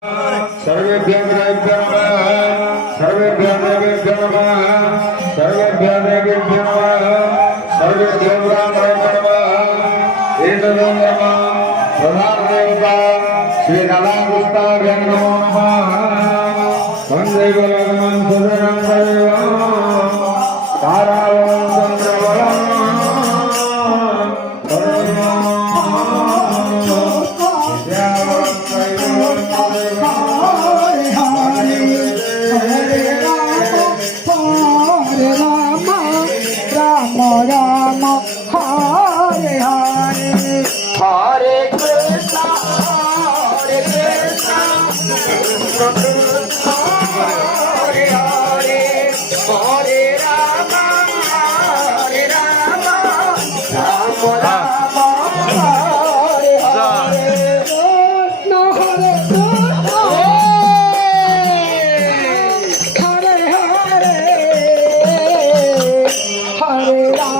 सर्वेभ्यो सर्वेभ्यो सर्वेभ्यो सर्वेभ्यो प्रधान देवता श्री राधाकृष्णाय नमो नमः। वंदे गुरुगमं सुदरं देवं तारावं चंद्रवरं Rama Hare Hare Hare Krishna Hare Krishna